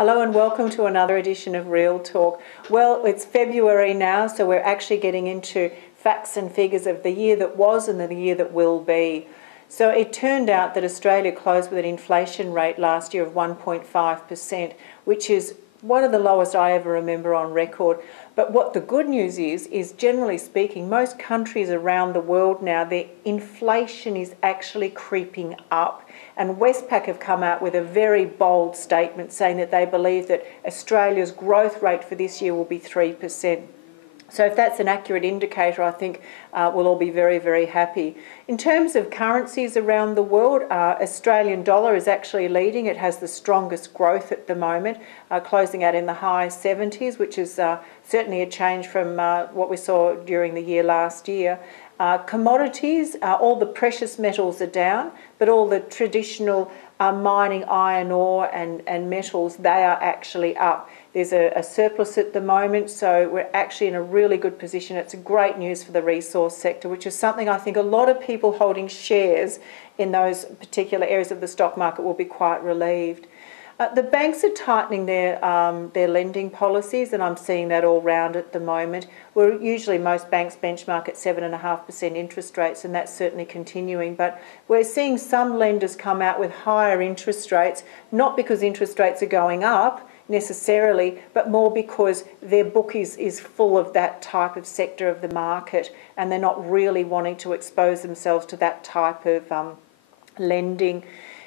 Hello and welcome to another edition of Real Talk. Well, it's February now, so we're actually getting into facts and figures of the year that was and the year that will be. So it turned out that Australia closed with an inflation rate last year of 1.5%, which is one of the lowest I ever remember on record. But what the good news is generally speaking, most countries around the world now, their inflation is actually creeping up. And Westpac have come out with a very bold statement saying that they believe that Australia's growth rate for this year will be 3%. So if that's an accurate indicator, I think we'll all be very, very happy. In terms of currencies around the world, Australian dollar is actually leading. It has the strongest growth at the moment, closing out in the high 70s, which is certainly a change from what we saw during the year last year. Commodities, all the precious metals are down, but all the traditional mining, iron ore and metals, they are actually up. There's a surplus at the moment, so we're actually in a really good position. It's great news for the resource sector, which is something I think a lot of people holding shares in those particular areas of the stock market will be quite relieved. The banks are tightening their lending policies, and I'm seeing that all round at the moment. Usually most banks benchmark at 7.5% interest rates, and that's certainly continuing. But we're seeing some lenders come out with higher interest rates, not because interest rates are going up necessarily, but more because their book is full of that type of sector of the market, and they're not really wanting to expose themselves to that type of lending.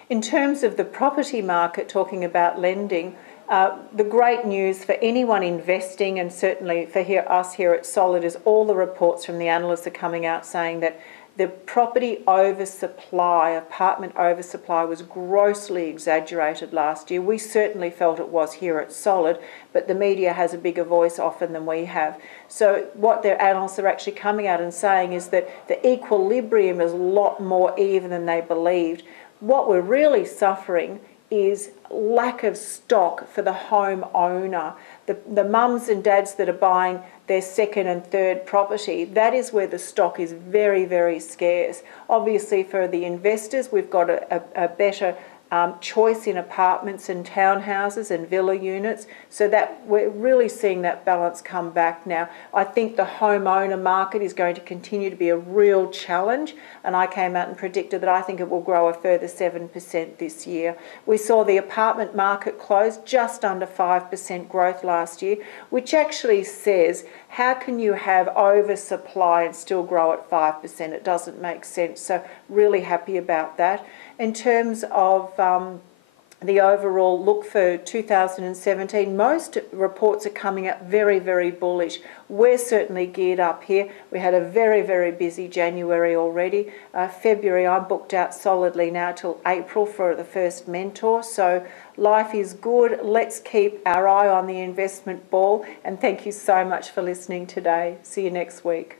In terms of the property market, talking about lending, the great news for anyone investing, and certainly for us here at Solid, is all the reports from the analysts are coming out saying that the property oversupply, apartment oversupply, was grossly exaggerated last year. We certainly felt it was here at Solid, but the media has a bigger voice often than we have. So what their analysts are actually coming out and saying is that the equilibrium is a lot more even than they believed. What we're really suffering is lack of stock for the home owner. The mums and dads that are buying their second and third property, that is where the stock is very, very scarce. Obviously for the investors, we've got a better choice in apartments and townhouses and villa units, so that we're really seeing that balance come back now. I think the homeowner market is going to continue to be a real challenge, and I came out and predicted that I think it will grow a further 7% this year. We saw the apartment market close just under 5% growth last year, which actually says, how can you have oversupply and still grow at 5%? It doesn't make sense. So really happy about that. In terms of the overall look for 2017, most reports are coming up very, very bullish. We're certainly geared up here. We had a very, very busy January already. February, I'm booked out solidly now till April for the first mentor. So life is good. Let's keep our eye on the investment ball. And thank you so much for listening today. See you next week.